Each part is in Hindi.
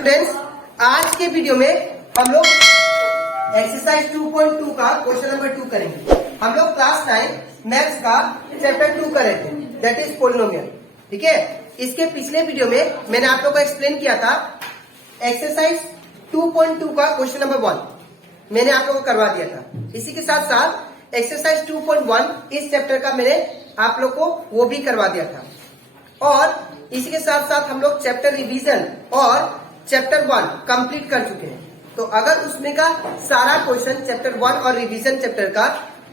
स्टूडेंट्स, आज के वीडियो में हम लोग एक्सरसाइज 2.2 का क्वेश्चन नंबर 2 करेंगे। हम लोग क्लास 9 मैथ्स का चैप्टर 2 कर रहे थे, दैट इज पोलिनोमियल। ठीक है, इसके पिछले वीडियो में मैंने आप लोग को एक्सप्लेन किया था एक्सरसाइज 2.2 का क्वेश्चन नंबर 1 मैंने आप लोग को करवा दिया था। इसी के साथ साथ एक्सरसाइज 2.1 इस चैप्टर का मैंने आप लोग को वो भी करवा दिया था, और इसी के साथ साथ हम लोग चैप्टर रिवीजन और चैप्टर 1 कंप्लीट कर चुके हैं। तो अगर उसमें का सारा क्वेश्चन चैप्टर 1 और रिवीजन चैप्टर का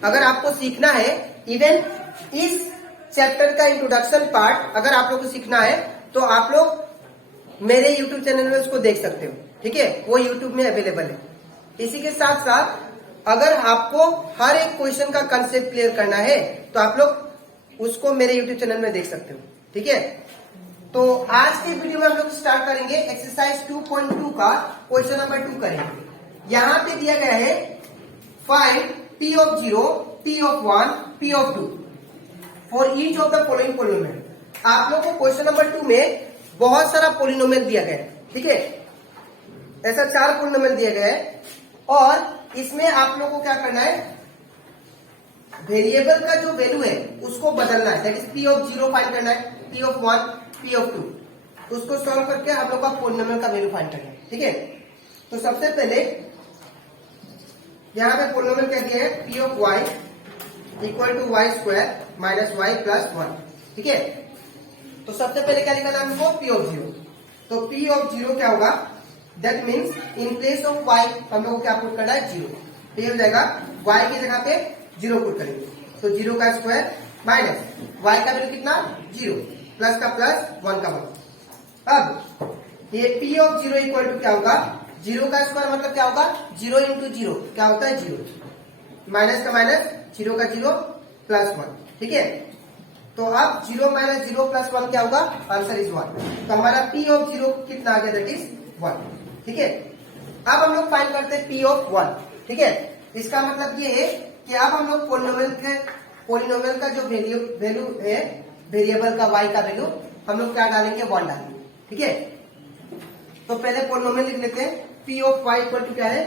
अगर आपको सीखना है, इवन इस चैप्टर का इंट्रोडक्शन पार्ट अगर आप लोग को सीखना है, तो आप लोग मेरे यूट्यूब चैनल में उसको देख सकते हो। ठीक है, वो यूट्यूब में अवेलेबल है। इसी के साथ साथ अगर आपको हर एक क्वेश्चन का कंसेप्ट क्लियर करना है, तो आप लोग उसको मेरे यूट्यूब चैनल में देख सकते हो। ठीक है, तो आज के वीडियो में हम लोग स्टार्ट करेंगे एक्सरसाइज 2.2 का क्वेश्चन नंबर 2 करेंगे। यहाँ पे दिया गया है find t of 0, t of 1, p of 2 for each of the following polynomial. आप लोग को क्वेश्चन नंबर 2 में बहुत सारा पोलिनोमियल दिया गया है। ठीक है, ऐसा 4 पोलिनोमियल दिया गया है, और इसमें आप लोग को क्या करना है, वेरिएबल का जो वैल्यू है उसको बदलना है, that is p of 0 find करना है, p of 1, p of 2, तो उसको सॉल्व करके हम लोग का पोलिनोमियल का वैल्यू फाइंड करना है। ठीक है, तो सबसे पहले यहां पे पोलिनोमियल क्या दिया है, p of y equal to y square minus y plus 1। ठीक है, तो सबसे पहले क्या लिखा था हमको, p of 0। तो p of 0 क्या होगा, that means in place of y हम लोग को क्या पुट करना है, 0। तो ये हो जाएगा y की जगह पे 0 पुट करेंगे, तो 0 का स्क्वायर माइनस y का वैल्यू कितना, 0, प्लस का प्लस 1 का 1। अब ये p of 0 इक्वल टू क्या होगा, 0 का स्क्वायर मतलब क्या होगा, 0 इंटू 0 क्या होता है, 0, माइनस का माइनस 0 का 0 प्लस 1। ठीक है, तो अब 0 माइनस 0 प्लस 1 क्या होगा, आंसर इज 1। तो हमारा p of 0 कितना आ गया, दैट इज 1। ठीक है, अब हम लोग फाइंड करते हैं p of 1। ठीक है, इसका मतलब ये है कि अब हम लोग पोलिनोमियल का जो वैल्यू है, वेरिएबल का y का वैल्यू हम लोग क्या डालेंगे, 1 डालेंगे। ठीक है, तो पहले पोलिनोमियल लिख लेते हैं। p of y equal to क्या है,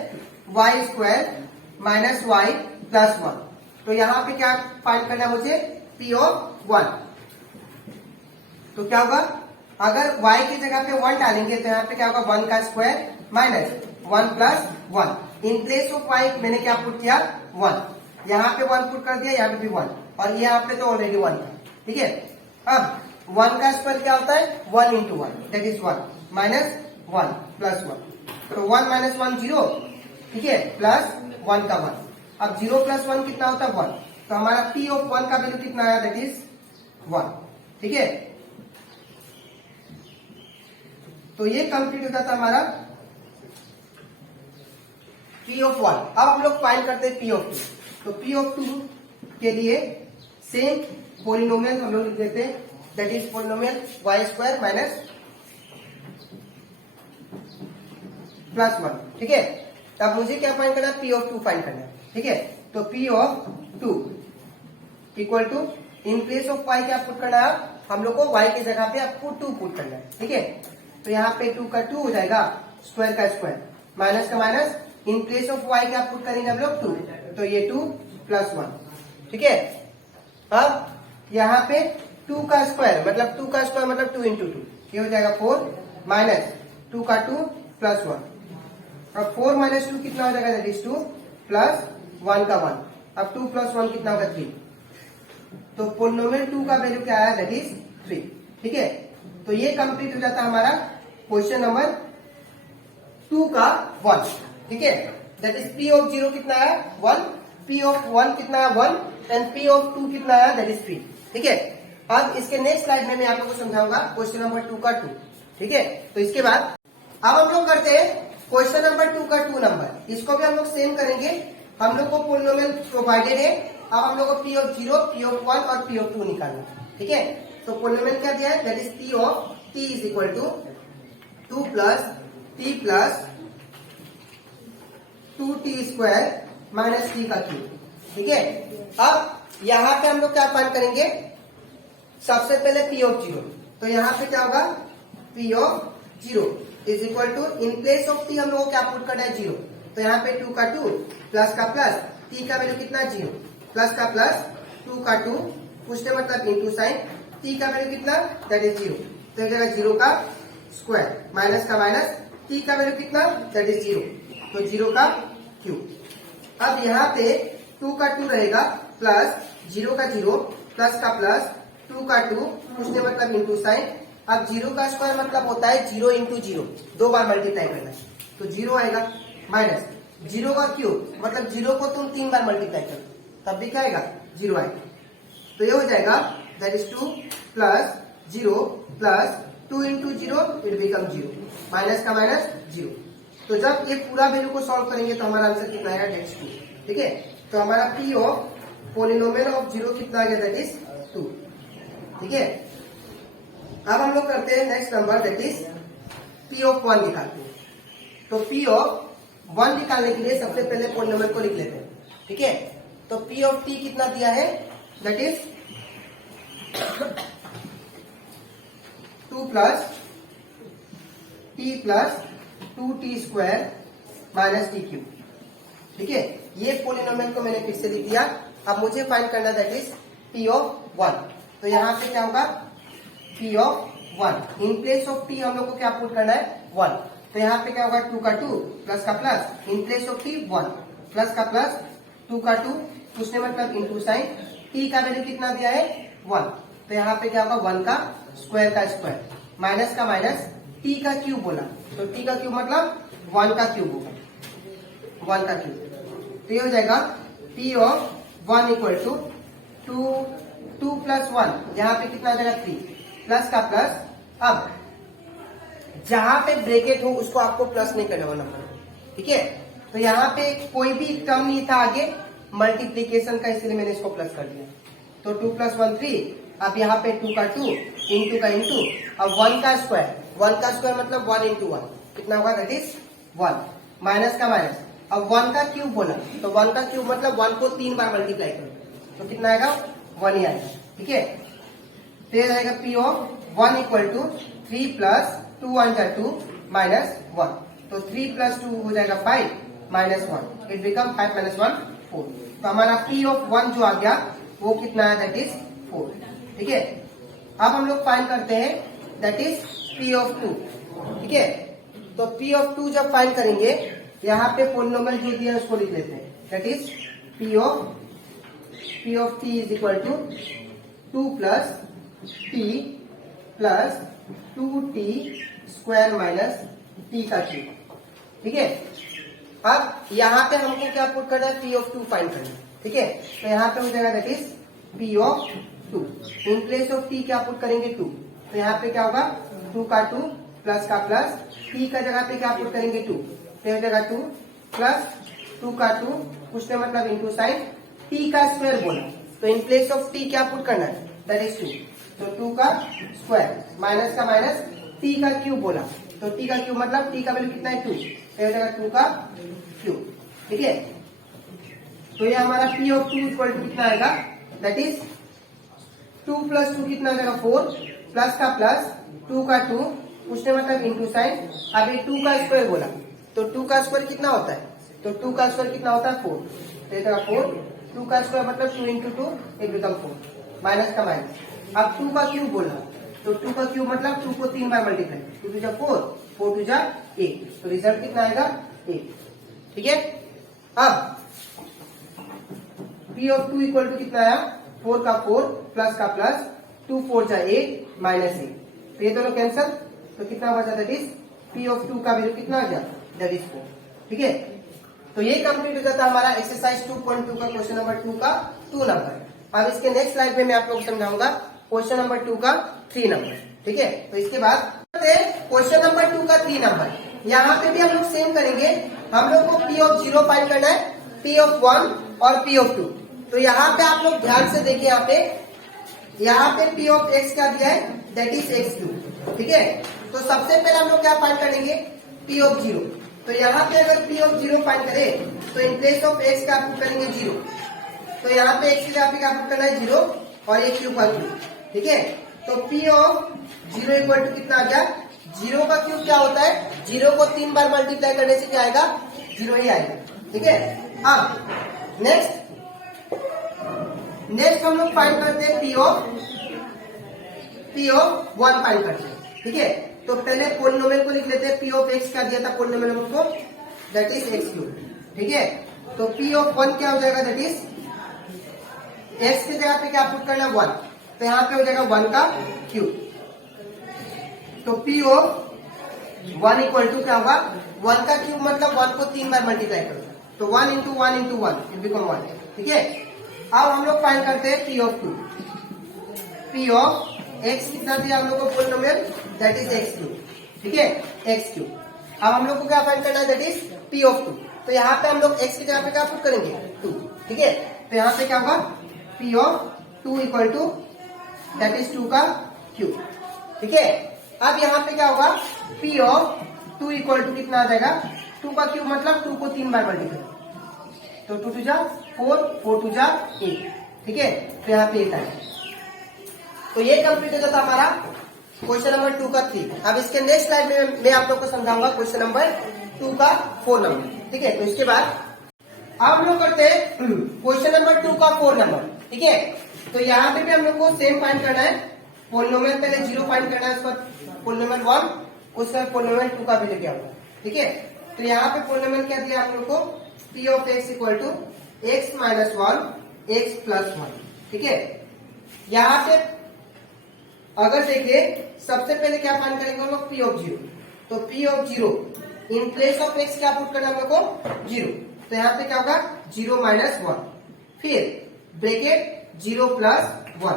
y square minus y plus 1। तो यहाँ पे क्या फाइंड करना है मुझे, p of 1। तो क्या होगा, अगर y की जगह पे 1 डालेंगे तो यहाँ पे क्या होगा, 1 का square minus 1 plus 1। In place of y मैंने क्या पुट किया, 1। यहाँ पे 1 पुट कर दिया, यहाँ पे भी 1, और यहाँ पे तो ऑलरेडी 1 था। ठीक है, अब 1 का स्क्वायर क्या होता है, 1 into 1 that is 1 minus 1 plus 1। तो 1 माइनस 1 0। ठीक है, प्लस 1 का 1। अब 0 प्लस 1 कितना होता है, 1। तो हमारा p of 1 का वैल्यू कितना आया, दैट इज 1। ठीक है, तो ये कंप्लीट होता था हमारा p of 1। अब हम लोग फाइंड करते हैं p of 2। तो p of 2 के लिए सेम पोलिनोमियल हम लोग लिख देते हैं, that is polynomial y square minus plus 1। ठीक है, तब मुझे क्या फाइंड करना है, p of 2 फाइंड करना है। ठीक है, तो p of 2 equal to in place of y क्या पुट करना है, हम लोग को y की जगह पे आपको 2 पुट करना है। ठीक है, तो यहाँ पे 2 का 2 हो जाएगा, स्क्वायर का स्क्वायर माइनस का minus, in place of y क्या पुट करेंगे हम लोग, 2, तो ये 2 प्लस 1। ठीक है, अब यहाँ पे 2 का स्क्वायर मतलब 2 का स्क्वायर मतलब 2 इंटू 2, ये हो जाएगा 4 माइनस 2 का 2 प्लस 1। अब 4 माइनस 2 कितना हो जाएगा, दैट इज 2 प्लस 1 का 1। अब 2 प्लस 1 कितना होगा, 3। तो पोलिनोमियल 2 का वैल्यू क्या आया, दैट इज 3। ठीक है, तो ये कंप्लीट हो जाता है हमारा क्वेश्चन नंबर 2 का 1। ठीक है, दैट इज p of 0 कितना आया, 1, p of 1 कितना आया, 1, एंड p of 2 कितना आया, दैट इज 3। ठीक है, अब इसके नेक्स्ट स्लाइड में मैं आप लोगों को समझाऊंगा क्वेश्चन नंबर 2 का 2। ठीक है, तो इसके बाद अब हम लोग करते हैं क्वेश्चन नंबर 2 का 2 नंबर। इसको भी हम लोग सेम करेंगे। हम लोग को पोलिनोमियल प्रोवाइडेड है, अब हम लोग को p of 0, p of 1 और p of 2 निकालना। ठीक है, तो पोलिनोमियल क्या दिया है, that is p of t is equal to 2 plus t plus 2t square minus t का क्यूब। ठीक है, अब यहाँ पे हम लोग क्या फाइंड करेंगे, सबसे पहले p of 0। तो यहाँ पे क्या होगा, p of 0 is equal to in place of t हम लोगों को क्या पुट करना है 0। तो यहाँ पे 2 का 2 प्लस का प्लस टी का वैल्यू कितना 0 प्लस का प्लस 2 का 2 पूछने मतलब इंटू साइन टी का वैल्यू कितना दैट इज 0। तो एक जगह 0 का स्क्वायर माइनस का माइनस टी का वैल्यू कितना दैट इज 0। तो 0 का क्यूब। अब यहाँ पे 2 का 2 रहेगा प्लस 0 का 0 प्लस का प्लस 2 का 2 पूछने मतलब इंटू साइन। अब 0 का स्क्वायर मतलब होता है 0 इंटू 0 दो बार मल्टीप्लाई करना तो 0 आएगा माइनस 0 का क्यूब मतलब 0 को तुम 3 बार मल्टीप्लाई करो तब भी क्या आएगा 0 आएगा। तो ये हो जाएगा that is 2 plus 0 plus 2 into 0 it become 0 minus का माइनस 0। तो जब ये पूरा वैल्यू को सॉल्व करेंगे तो हमारा आंसर कितना आएगा दैट इज 2। ठीक है, तो हमारा पी ऑफ पोलिनोमियल ऑफ 0 कितना आ गया दैट इज 2। ठीक है, अब हम लोग करते हैं next number that is p of 1 निकालते हैं। तो पी ऑफ 1 निकालने के लिए सबसे पहले पोलिनोमियल को लिख लेते हैं। ठीक है, तो पी ऑफ टी कितना दिया है that is 2 plus t plus 2t square minus T cube. ठीक है, ये पोलिनोमियल को मैंने फिर से लिख दिया। अब मुझे फाइंड करना दैट इज पी ऑफ 1। तो यहाँ पे क्या होगा p of 1 in place of t हम लोग को क्या पुट करना है 1। तो यहाँ पे क्या होगा 2 का 2 प्लस का plus in place of T 1 plus का प्लस 2 का 2 पूछने मतलब इंटू साइन टी का वैल्यू कितना दिया है 1। तो यहाँ पे क्या होगा 1 का स्क्वायर माइनस का माइनस टी का क्यूब बोला तो टी का क्यूब मतलब 1 का क्यूब होगा 1 का क्यूब। तो ये हो जाएगा p of 1 equal to 2 plus 1 यहाँ पे कितना आ जाएगा 3 प्लस का प्लस। अब जहां पे ब्रैकेट हो उसको आपको प्लस नहीं करना होना नंबर। ठीक है, तो यहाँ पे कोई भी टर्म नहीं था आगे मल्टीप्लीकेशन का इसलिए मैंने इसको प्लस कर दिया। तो 2 प्लस 1 3। अब यहाँ पे 2 का 2 इंटू का इंटू अब 1 का स्क्वायर मतलब 1 इंटू 1 कितना होगा दैट इज 1 माइनस का माइनस अब 1 का क्यूब बोला तो 1 का क्यूब मतलब 1 को 3 बार मल्टीप्लाई करो तो कितना आएगा 1 ही आएगा। ठीक है, तो ये रहेगा p of 1 equal to 3 plus 2 1 जा 2 माइनस 1। तो 3 प्लस 2 हो जाएगा 5 माइनस 1 इट बिकम 5 माइनस 1 4। तो हमारा पी ऑफ 1 जो आ गया वो कितना है दैट इज 4। ठीक है, अब हम लोग फाइंड करते हैं दैट इज पी ऑफ 2। ठीक है, तो पी ऑफ 2 जब फाइंड करेंगे यहाँ पे पोलिनोमियल जो दिया है उसको लिख लेते हैं that is p of t is equal to 2 plus t plus 2t square minus t का क्यूब। ठीक है, अब यहाँ पे हमको क्या पुट करना है पी ऑफ 2 फाइंड करना है। ठीक है, तो यहाँ पे हो जाएगा that is p of 2 in place of T क्या पुट करेंगे 2। तो यहाँ पे क्या होगा 2 का 2 प्लस का प्लस टी का जगह पे क्या पुट करेंगे 2 तो हो जाएगा 2 प्लस 2 का 2 पूछने मतलब इंटू साइन टी का स्क्वायर बोला तो इन प्लेस ऑफ टी क्या पुट करना है दैट इज 2। तो 2 का स्क्वायर माइनस का माइनस टी का क्यूब बोला तो टी का क्यूब मतलब टी का वैल्यू कितना है 2 तो हो जाएगा 2 का क्यूब। ठीक है, तो ये हमारा पी ऑफ 2 इक्वल टू कितना आएगा दैट इज 2 प्लस 2 कितना आ जाएगा 4 प्लस का प्लस 2 का 2 पूछने मतलब इंटू साइन। अब ये 2 का स्क्वायर बोला तो 2 का स्क्वायर कितना होता है तो 2 का स्क्वायर कितना होता है 4 तो 4 2 का स्क्वायर मतलब 2 इंटू 2 इट बिकम 4 माइनस का माइनस। अब 2 का क्यूब बोला तो 2 का क्यूब मतलब 2 को 3 बार मल्टीप्लाई 2 टू जा 4 4 टू जा 8 तो रिजल्ट कितना आएगा 8। ठीक है, अब पी ऑफ 2 इक्वल टू कितना आया 4 का 4 प्लस का प्लस 2 4 जा 8 माइनस 8 तो ये दोनों कैंसल तो कितना बचा दैट इज पी ऑफ 2 का वैल्यू कितना आ गया दैट इज 4। ठीक है, तो ये कंप्लीट हो जाता है हमारा एक्सरसाइज 2.2 का क्वेश्चन नंबर 2 का 2 नंबर। अब इसके नेक्स्ट स्लाइड में मैं आप लोग समझाऊंगा क्वेश्चन नंबर 2 का 3 नंबर। ठीक है, तो इसके बाद क्वेश्चन नंबर 2 का 3 नंबर यहाँ पे भी हम लोग सेम करेंगे। हम लोग को पी ऑफ 0 फाइंड करना है पी ऑफ 1 और पी ऑफ 2। तो यहाँ पे आप लोग ध्यान से देखिए यहाँ पे पी ऑफ एक्स क्या दिया है दैट इज x3। ठीक है, तो सबसे पहले हम लोग क्या फाइंड करेंगे पी ऑफ 0। तो यहाँ पे अगर पी ऑफ 0 फाइंड करें तो इन प्लेस ऑफ एक्स क्या पुट करेंगे 0 तो यहाँ पे एक्स की जगह पे क्या पुट करना है 0 और ये क्यूब का क्यूब। ठीक है, तो पी ऑफ 0 इक्वल टू कितना आ गया जीरो का क्यूब क्या होता है, जीरो को 3 बार मल्टीप्लाई करने से क्या आएगा, जीरो ही आएगा। ठीक है, हाँ नेक्स्ट हम लोग फाइंड करते हैं पी ऑफ 1 फाइंड करते हैं। ठीक है, तो पहले पोलिनोमियल को लिख लेते हैं। पी ऑफ एक्स क्या दिया था पोलिनोमियल हमको, दैट इज एक्स क्यूब। ठीक है, तो पी ऑफ 1 क्या हो जाएगा, दैट इज एक्स की जगह पे क्या पुट करना 1, तो यहाँ पे हो जाएगा 1 का क्यूब। तो पी ऑफ 1 इक्वल टू क्या होगा, 1 का क्यूब मतलब 1 को 3 बार मल्टीप्लाई करो, तो 1 इंटू 1 इंटू 1 इट बिकम 1। ठीक है, अब हम लोग फाइंड करते हैं P of 2। P of x कितना दिया हम लोग को polynomial, that is x cube. ठीक है, एक्स क्यूब। अब हम लोग को क्या फाइंड करना है, दैट इज पी ऑफ 2। तो यहाँ पे हम लोग एक्स की जगह पे क्या पुट करेंगे, 2। ठीक है, तो यहाँ पे क्या होगा, p of 2 equal to that is 2 का क्यूब। ठीक है, अब यहाँ पे क्या होगा, पी ऑफ 2 इक्वल टू कितना आ जाएगा, 2 का क्यूब मतलब 2 को 3 बार मल्टीप्लाई, तो 2 टू जा 4, 4 टू जा 8। ठीक है, तो यहाँ पे 8 आएगा। तो ये कंप्लीट हो जाता हमारा क्वेश्चन नंबर 2 का 3। अब इसके नेक्स्ट स्लाइड में मैं आप लोग को समझाऊंगा क्वेश्चन नंबर 2 का 4 नंबर। ठीक है, तो इसके बाद अब हम लोग करते हैं क्वेश्चन नंबर 2 का 4 नंबर। ठीक है, तो यहाँ पे भी हम लोग को सेम फाइंड करना है। पोलिनोमियल पहले 0 फाइंड करना है, उसका पोलिनोमियल 1, उसका पोलिनोमियल 2 का वैल्यू क्या होगा। ठीक है, तो यहाँ पे पोलिनोमियल क्या दिया हम लोग को, p of x equal to x minus 1 x plus 1। ठीक है, यहाँ पे अगर देखिए सबसे पहले क्या फाइंड करेंगे हम लोग, पी ऑफ 0। तो P of 0 in place of x क्या पुट करना हम लोग को, 0। तो यहाँ पे क्या होगा, 0 माइनस 1, फिर ब्रैकेट 0 प्लस 1।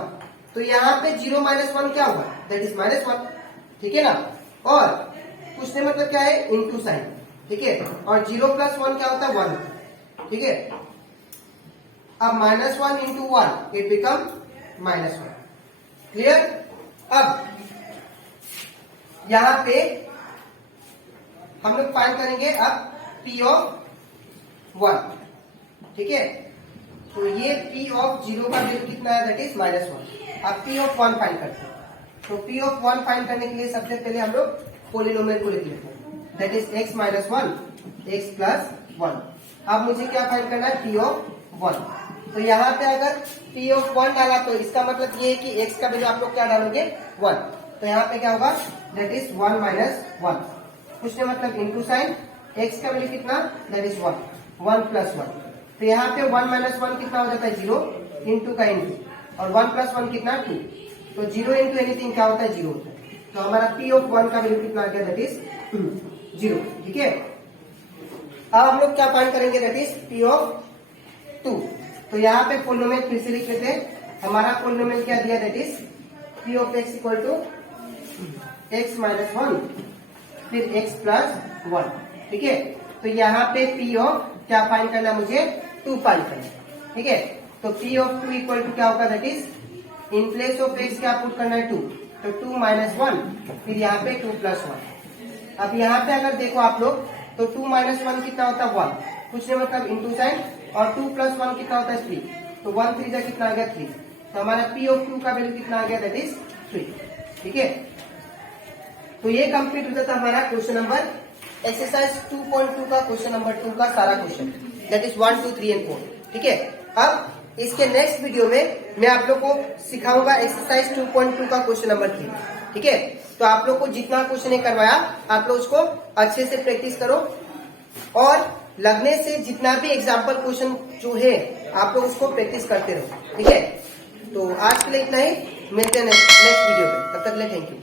तो यहाँ पे 0 माइनस 1 क्या होगा, दैट इज माइनस 1। ठीक है ना, और पूछने मतलब क्या है, इनटू साइन। ठीक है, और 0 प्लस 1 क्या होता है, 1। ठीक है, अब minus 1 into 1 it become minus 1। Clear. अब यहां पे हम लोग फाइंड करेंगे अब पी ऑफ 1। ठीक है, तो ये पी ऑफ 0 का वैल्यू कितना है, दैट इज माइनस 1। अब पी ऑफ 1 फाइंड करते हैं। तो पी ऑफ 1 फाइंड करने के लिए सबसे पहले हम लोग पोलिनोमियल को लिख लेते हैं, that is x minus 1 x plus 1। अब मुझे क्या फाइंड करना है, पी ऑफ 1। तो यहाँ पे अगर पी ऑफ 1 डाला तो इसका मतलब ये है कि एक्स का वैल्यू आप लोग क्या डालोगे, 1। तो यहाँ पे क्या होगा, दैट इज 1 माइनस 1। कुछ नहीं मतलब इनटू साइन, एक्स का वैल्यू कितना, दैट इज 1, 1 प्लस 1। तो यहाँ पे 1 माइनस 1 कितना हो जाता है, 0, इंटू का इंटू, और 1 प्लस 1 कितना, 2। तो 0 इंटू एनीथिंग क्या होता है, 0 होता है। तो हमारा पी ऑफ 1 का वैल्यू कितना आ गया, दैट इज 0। ठीक है, अब हम लोग क्या फाइंड करेंगे, दैट इज पी ऑफ 2। तो यहाँ पे पोलिनोमियल फिर से लिख लेते हैं। हमारा पोलिनोमियल क्या दिया, that is p of x equal to x minus 1 फिर एक्स प्लस 1। ठीक है, तो यहाँ पे पी ऑफ क्या फाइंड करना है, मुझे 2 फाइंड करना। ठीक है, तो पी ऑफ 2 इक्वल टू क्या होगा, that is in place of x क्या पुट करना है, 2। तो 2 माइनस 1 फिर यहाँ पे 2 प्लस 1। अब यहाँ पे अगर देखो आप लोग तो 2 माइनस 1 कितना होता है, 1। कुछ नहीं मतलब इनटू साइन, और 2 प्लस 1 कितना होता है, 3। तो 1 3 जा कितना आ गया, 3। तो हमारा पी ऑफ 2 का वैल्यू कितना आ गया, दैट इज 3। ठीक है, तो ये कंप्लीट हो जाता हमारा क्वेश्चन नंबर एक्सरसाइज 2.2 का क्वेश्चन नंबर 2 का सारा क्वेश्चन, दैट इज 1 2 3 एंड 4। ठीक है, अब इसके नेक्स्ट वीडियो में मैं आप लोग को सिखाऊंगा एक्सरसाइज 2.2 का क्वेश्चन नंबर 3। ठीक है, तो आप लोग को जितना क्वेश्चन करवाया आप लोग उसको अच्छे से प्रैक्टिस करो, और लगने से जितना भी एग्जाम्पल क्वेश्चन जो है आप लोग उसको प्रैक्टिस करते रहो। ठीक है, तो आज के लिए इतना ही, मिलते हैं नेक्स्ट वीडियो में, तब तक के लिए थैंक यू।